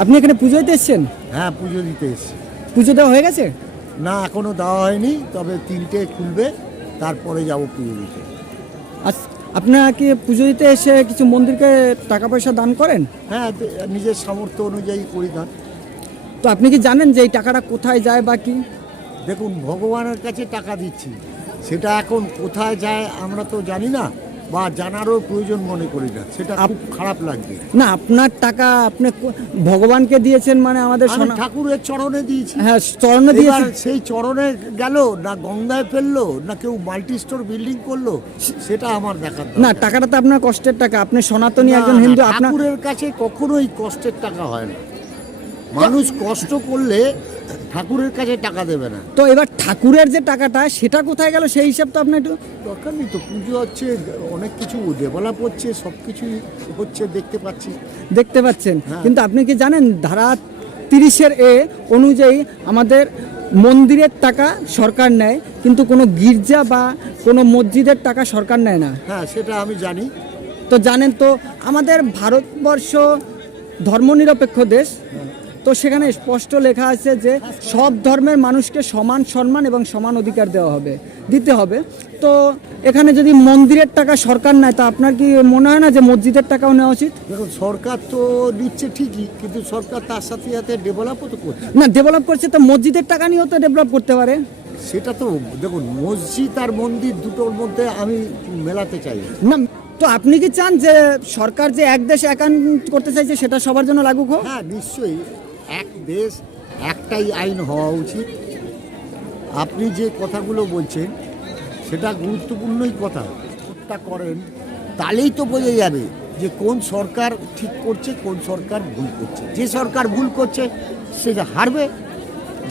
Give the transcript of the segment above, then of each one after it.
আপনি এখানে পুজো দিতে এসেছেন? হ্যাঁ, পুজো দিতে এসেছি। পুজো দেওয়া হয়ে গেছে? না, এখনো দেওয়া হয়নি, তবে 3টে খুলবে, তারপরে যাব পুজো দিতে। আচ্ছা, আপনারা কি পুজো দিতে এসে কিছু মন্দিরকে টাকা পয়সা দান করেন? হ্যাঁ, নিজের সামর্থ্য অনুযায়ী পরিধান। তো আপনি কি জানেন যে এই টাকাটা কোথায় যায় বা কি? দেখুন, ভগবানের কাছে টাকা দিচ্ছি, সেটা এখন কোথায় যায় আমরা তো জানি না, বা জানারও প্রয়োজন মনে করি না। সেটা খুব খারাপ লাগবে। না, আপনার টাকা আপনি ভগবানকে দিয়েছেন, মানে আমাদের আমি ঠাকুরের চরণে দিয়েছি। হ্যাঁ, চরণে দিয়েছেন। সেই চরণে গেল না গঙ্গায় ফেললো, না কেউ মাল্টি স্টোর বিল্ডিং করলো, সেটা আমার দেখার দরকার। না, টাকাটা তো আপনার কষ্টের টাকা, আপনি সনাতনী একজন হিন্দু। আপনার ঠাকুরের কাছে কখনোই কষ্টের টাকা হয় না। মানুষ কষ্ট করলে ঠাকুরের কাছে টাকা দেবে না। তো এবার ঠাকুরের যে টাকাটা সেটা কোথায় গেল সেই হিসাব তো আপনি একটু দরকার নেই তো। পুজো হচ্ছে, অনেক কিছু ডেভেলপ হচ্ছে, সব কিছুই হচ্ছে, দেখতে পাচ্ছি। দেখতে পাচ্ছেন। হ্যাঁ। কিন্তু আপনি কি জানেন ধারা 30-এ অনুযায়ী আমাদের মন্দিরের টাকা সরকার নেয়, কিন্তু কোনো গির্জা বা কোনো মসজিদের টাকা সরকার নেয় না। হ্যাঁ, সেটা আমি জানি। তো জানেন তো আমাদের ভারতবর্ষ ধর্মনিরপেক্ষ দেশ, তো সেখানে স্পষ্ট লেখা আছে যে সব ধর্মের মানুষকে সমান সম্মান এবং সমান অধিকার দিতে হবে। তো এখানে যদি মন্দিরের টাকা সরকার নেয়, তা আপনার কি মনে হয় না যে মসজিদের টাকাও নেওয়া উচিত? দেখুন, সরকার তো দিচ্ছে ঠিকই, কিন্তু সরকার তার সাথে সাথে ডেভেলপও তো করছে। না, ডেভেলপ করছে তো মসজিদের টাকা নিয়েও তো ডেভেলপ করতে পারে। সেটা তো দেখুন, মসজিদ আর মন্দির দুটোর মধ্যে আমি মেলাতে চাই না, তো আপনি কি চান যে সরকার যে এক দেশ এক আইন করতে চাইছে সেটা সবার জন্য লাগু হোক? হ্যাঁ, নিশ্চয়ই। এক দেশ একটাই আইন হওয়া উচিত। আপনি যে কথাগুলো বলছেন সেটা গুরুত্বপূর্ণই কথা। ভোটটা করেন, তাহলেই তো বোঝা যাবে যে কোন সরকার ঠিক করছে, কোন সরকার ভুল করছে। যে সরকার ভুল করছে সে হারবে,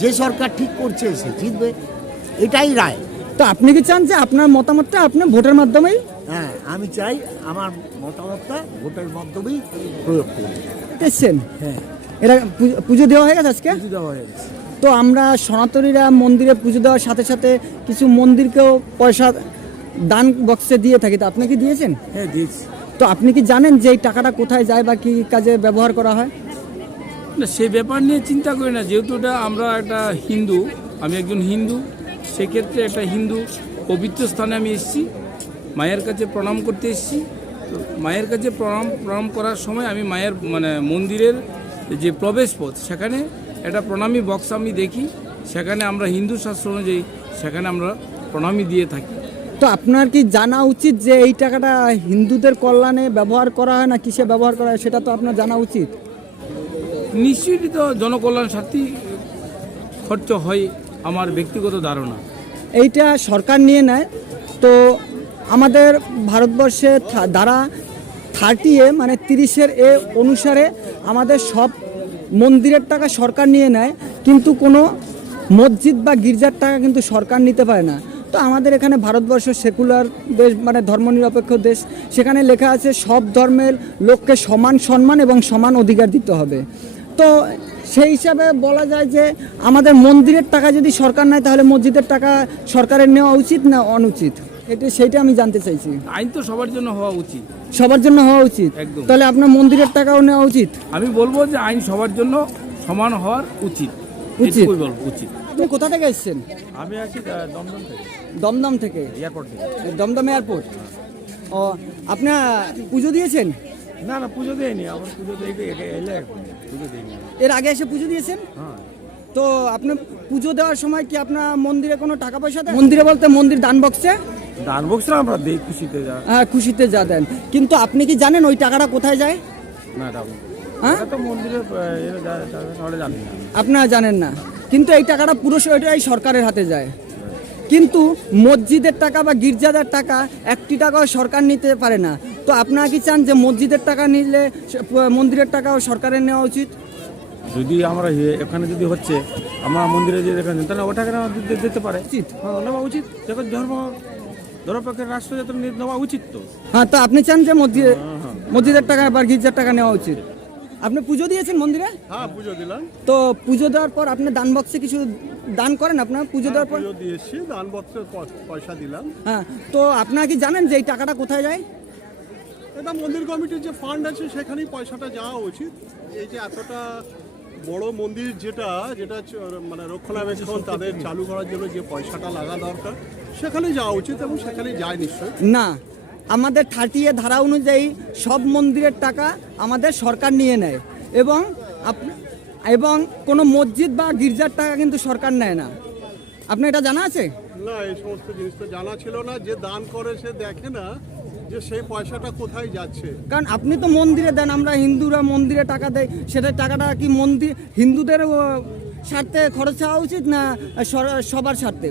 যে সরকার ঠিক করছে সে জিতবে, এটাই রায়। তো আপনি কি চান যে আপনার মতামতটা আপনি ভোটের মাধ্যমেই? হ্যাঁ, আমি চাই আমার মতামতটা ভোটের মাধ্যমেই প্রয়োগ করব। এসছেন? হ্যাঁ, এরা পুজো দেওয়া হয়ে গেছে আজকে? পুজো দেওয়া হয়ে গেছে। তো আমরা সনাতনীরা মন্দিরে পুজো দেওয়ার সাথে সাথে কিছু মন্দিরকেও পয়সা দান বক্সে দিয়ে থাকি, তো আপনি কি দিয়েছেন? হ্যাঁ, দিয়েছি। তো আপনি কি জানেন যে এই টাকাটা কোথায় যায় বা কী কাজে ব্যবহার করা হয়? না, সেই ব্যাপার নিয়ে চিন্তা করি না, যেহেতু এটা আমরা একটা হিন্দু, আমি একজন হিন্দু, সেক্ষেত্রে একটা হিন্দু পবিত্র স্থানে আমি এসেছি, মায়ের কাছে প্রণাম করতে এসেছি। তো মায়ের কাছে প্রণাম করার সময় আমি মায়ের মন্দিরের যে প্রবেশ পথ, সেখানে একটা প্রণামী বক্স আমি দেখি, সেখানে আমরা হিন্দু শাস্ত্র অনুযায়ী সেখানে আমরা প্রণামী দিয়ে থাকি। তো আপনার কি জানা উচিত যে এই টাকাটা হিন্দুদের কল্যাণে ব্যবহার করা হয় না কিসে ব্যবহার করা হয়, সেটা তো আপনার জানা উচিত। নিশ্চয়ই তো জনকল্যাণ স্বার্থে খরচ হয়, আমার ব্যক্তিগত ধারণা। এইটা সরকার নিয়ে নেয়। তো আমাদের ভারতবর্ষে ধারা 30-এ মানে 30-এ অনুসারে আমাদের সব মন্দিরের টাকা সরকার নিয়ে নেয়, কিন্তু কোনো মসজিদ বা গির্জার টাকা কিন্তু সরকার নিতে পারে না। তো আমাদের এখানে ভারতবর্ষ সেকুলার দেশ, মানে ধর্মনিরপেক্ষ দেশ, সেখানে লেখা আছে সব ধর্মের লোককে সমান সম্মান এবং সমান অধিকার দিতে হবে। তো সেই হিসাবে বলা যায় যে আমাদের মন্দিরের টাকা যদি সরকার নেয়, তাহলে মসজিদের টাকা সরকারের নেওয়া উচিত না অনুচিত, সেইটা আমি জানতে চাইছি। আইন তো সবার জন্য হওয়া উচিত। সবার জন্য হওয়া উচিত। একদম। তাহলে আপনার মন্দিরের টাকাও নেওয়া উচিত? আমি বলবো যে আইন সবার জন্য সমান হওয়ার উচিত। উচিত। এটুকুই বলবো, উচিত। আপনি কোথা থেকে এসেছেন? আমি আছি দমদম থেকে, দমদম থেকে? এয়ারপোর্ট থেকে। দমদম এয়ারপোর্ট। ও, আপনার পুজো দিয়েছেন? না না, পুজো দেয়নি, আমার পুজো দিয়ে এলে পুজো দিইনি। এর আগে এসে পুজো দিয়েছেন? হ্যাঁ। তো আপনি পুজো দেওয়ার সময় কি আপনার মন্দিরে কোনো টাকা পয়সা দেন? মন্দিরে বলতে মন্দির দান বক্সে? দান বক্সটা আমরা দিই খুশিতে যা। হ্যাঁ, খুশিতে যা দেন। কিন্তু আপনি কি জানেন ওই টাকাটা কোথায় যায়? না, হ্যাঁ, তো মন্দিরে তাহলে জানি না। আপনারা জানেন না, কিন্তু এই টাকাটা পুরো ওইটাই সরকারের হাতে যায়। কিন্তু মসজিদের টাকা বা গির্জাদের টাকা একটি টাকাও সরকার নিতে পারে না। তো আপনারা কি চান যে মসজিদের টাকা নিলে মন্দিরের টাকাও সরকারের নেওয়া উচিত? যদি আমরা এখানে যদি হচ্ছে আমরা মন্দিরে যে এখানে, তাহলে ওটা কেন দিতে পারে? উচিত। হ্যাঁ, নেওয়া উচিত। যখন ধর্মপক্ষের রাষ্ট্র যত নেওয়া উচিত তো। হ্যাঁ, তো আপনি চান যে মসজিদের টাকা বা গির্জার টাকা নেওয়া উচিত। আপনি পুজো দিয়েছেন মন্দিরে? হ্যাঁ, পুজো দিলাম। তো পুজো দেওয়ার পর আপনি দান বক্সে কিছু দান করেন আপনার পুজো দেওয়ার পর? পুজো দিয়েছি, দান বক্সে পয়সা দিলাম। হ্যাঁ, তো আপনারা কি জানেন যে এই টাকাটা কোথায় যায়? এটা মন্দির কমিটির যে ফান্ড আছে সেখানেই পয়সাটা যাওয়া উচিত। এই যে এতটা বড় মন্দির যেটা মানে রক্ষণাবেক্ষণ তাদের চালু করার জন্য যে পয়সাটা লাগা দরকার সেখানেই যাওয়া উচিত এবং সেখানেই যায় নিশ্চয়ই। না, আমাদের 30A ধারা অনুযায়ী সব মন্দিরের টাকা আমাদের সরকার নিয়ে নেয় এবং এবং কোনো মসজিদ বা গির্জার টাকা কিন্তু সরকার নেয় না। আপনার এটা জানা আছে? না, এই সমস্ত জিনিস তো জানা ছিল না। যে দান করে সে দেখে না যে সেই পয়সাটা কোথায় যাচ্ছে। কারণ আপনি তো মন্দিরে দেন, আমরা হিন্দুরা মন্দিরে টাকা দেয়, সেটা টাকাটা কি মন্দির হিন্দুদের স্বার্থে খরচ হওয়া উচিত না সবার স্বার্থে?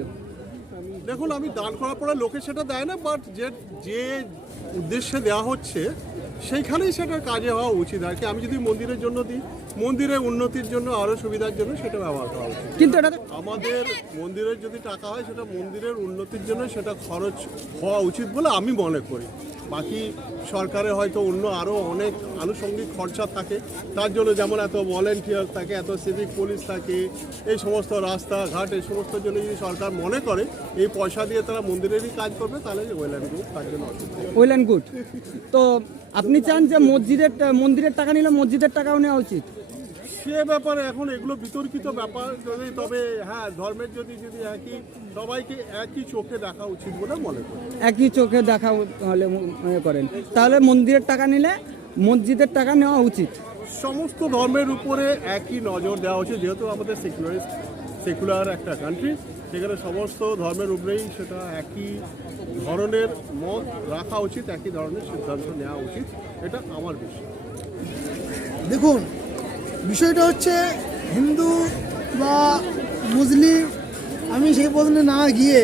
দেখুন, আমি দান করার পরে লোকে সেটা দেয় না, বাট যে উদ্দেশ্যে দেওয়া হচ্ছে সেইখানেই সেটার কাজে হওয়া উচিত আর কি। আমি যদি মন্দিরের জন্য দিই, মন্দিরের উন্নতির জন্য আরও সুবিধার জন্য সেটা ব্যবহার করা উচিত। কিন্তু এটা আমাদের মন্দিরের যদি টাকা হয় সেটা মন্দিরের উন্নতির জন্য সেটা খরচ হওয়া উচিত বলে আমি মনে করি। বাকি সরকারের হয়তো অন্য আরও অনেক আনুষঙ্গিক খরচা থাকে, তার জন্য যেমন এত ভলেন্টিয়ার থাকে, এত সিভিক পুলিশ থাকে, এই সমস্ত রাস্তাঘাট এই সমস্ত জন্য যদি সরকার মনে করে এই পয়সা দিয়ে তারা মন্দিরেরই কাজ করবে তাহলে ওয়েল অ্যান্ড গুড, তার জন্য অসুবিধা নেই। Well and good. তো আপনি চান যে মন্দিরের টাকা নিলে মসজিদের টাকাও নেওয়া উচিত? সে ব্যাপারে এখন এগুলো বিতর্কিত ব্যাপার। তবে হ্যাঁ, ধর্মের যদি সবাইকে একই চোখে দেখা উচিত বলে মনে করি। একই চোখে দেখা হলে মনে করেন, তাহলে মন্দিরের টাকা নিলে মসজিদের টাকা নেওয়া উচিত। সমস্ত ধর্মের উপরে একই নজর দেওয়া উচিত, যেহেতু আমাদের সেকুলার একটা কান্ট্রি, সেখানে সমস্ত ধর্মের উপরেই সেটা একই ধরনের মত রাখা উচিত, একই ধরনের সিদ্ধান্ত নেওয়া উচিত, এটা আমার বিষয়। দেখুন, বিষয়টা হচ্ছে হিন্দু বা মুসলিম, আমি সেই প্রশ্নে না গিয়ে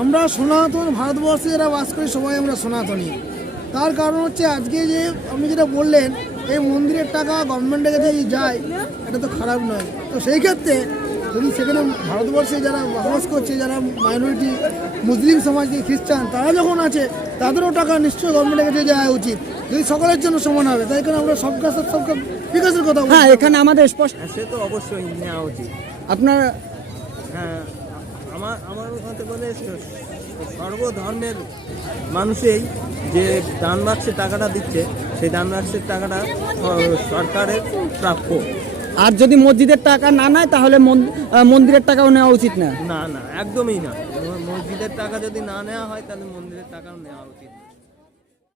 আমরা সনাতন ভারতবর্ষে যারা বাস করি সবাই আমরা সনাতনী। তার কারণ হচ্ছে আজকে যে আপনি যেটা বললেন এই মন্দিরের টাকা গভর্নমেন্টের কাছে যায়, এটা তো খারাপ নয়। তো সেই ক্ষেত্রে যদি সেখানে ভারতবর্ষে যারা বসবাস করছে, যারা মাইনরিটি মুসলিম সমাজ কি খ্রিস্টান, তারা যখন আছে তাদেরও টাকা নিশ্চয়ই গভর্নমেন্টের কাছে যাওয়া উচিত, যদি সকলের জন্য সমান হবে। তাই কারণে আমরা সব কাজ সবকে বিকাশের কথা বলছি। হ্যাঁ, এখানে আমাদের স্পষ্ট। সে তো অবশ্যই নেওয়া উচিত। আপনার হ্যাঁ, আমার মতে বলে সর্বধর্মের মানুষই যে দান বাক্সে টাকাটা দিচ্ছে, সেই দান বাক্সের টাকাটা সরকারের প্রাপ্য। আর যদি মসজিদের টাকা না নেয় তাহলে মন্দিরের টাকাও নেওয়া উচিত না? না, একদমই না। মসজিদের টাকা যদি না নেওয়া হয় তাহলে মন্দিরের টাকাও নেওয়া উচিত।